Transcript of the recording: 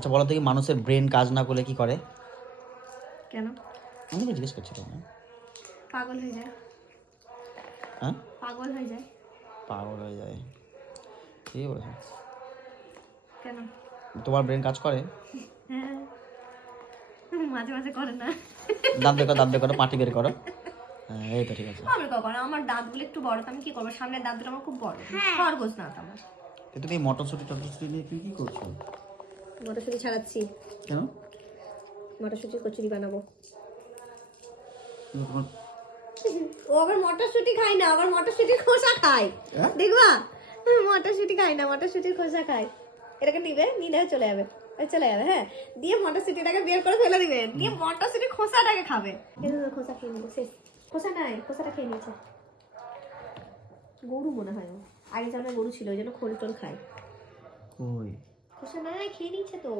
আচ্ছা বলো তো, কি মানুষের ব্রেন কাজ না করলে কি করে? কেন? আমি তো জিজ্ঞেস করছি তোমাকে। পাগল হয়ে যায়। হ্যাঁ, পাগল হয়ে যায়। পাগল হয়ে যায়, ঠিক বলেছো। কেন? তোমার ব্রেন কাজ করে? হ্যাঁ, মাঝে মাঝে করে না। দাঁত বের করো, পাটি বের করো। হ্যাঁ, এই তো ঠিক আছে। আমি কখনো, আমার দাঁতগুলো একটু বড়, তো আমি কি করবো? সামনের দাঁতগুলো আমার খুব বড়, খরগোশ না আমার। তো তুমি মটরশুঁটি টটরশুঁটি নিয়ে তুমি কি করছো? মটরশুঁটি ছাড়াচ্ছি। কেন? মটরশুঁটির কচুরি বানাবো। তোমার ও আবার মটরশুঁটি খায় না, আবার মটরশুঁটির খোসা খায়। হ্যাঁ? দেখবা, মটরশুঁটি খায় না, মটরশুঁটির খোসা খায়। এটাকে নিবে, নিলে চলে যাবে, চলে যাবে। হ্যাঁ, দিয়ে মটরশুঁটিটাকে বের করে ফেলে দিবে, দিয়ে মটরশুঁটির খোসাটাকে খাবে। এই তো খোসা খেয়ে নিল, শেষ। খোসা নাই, খোসাটা খেয়ে নিয়েছে। গরু মনে হয় ও। আগে যেমন গরু ছিল, ওই জন্য খোল টোল খায়। কই? খোসা নাই, খেয়ে নিয়েছে তো।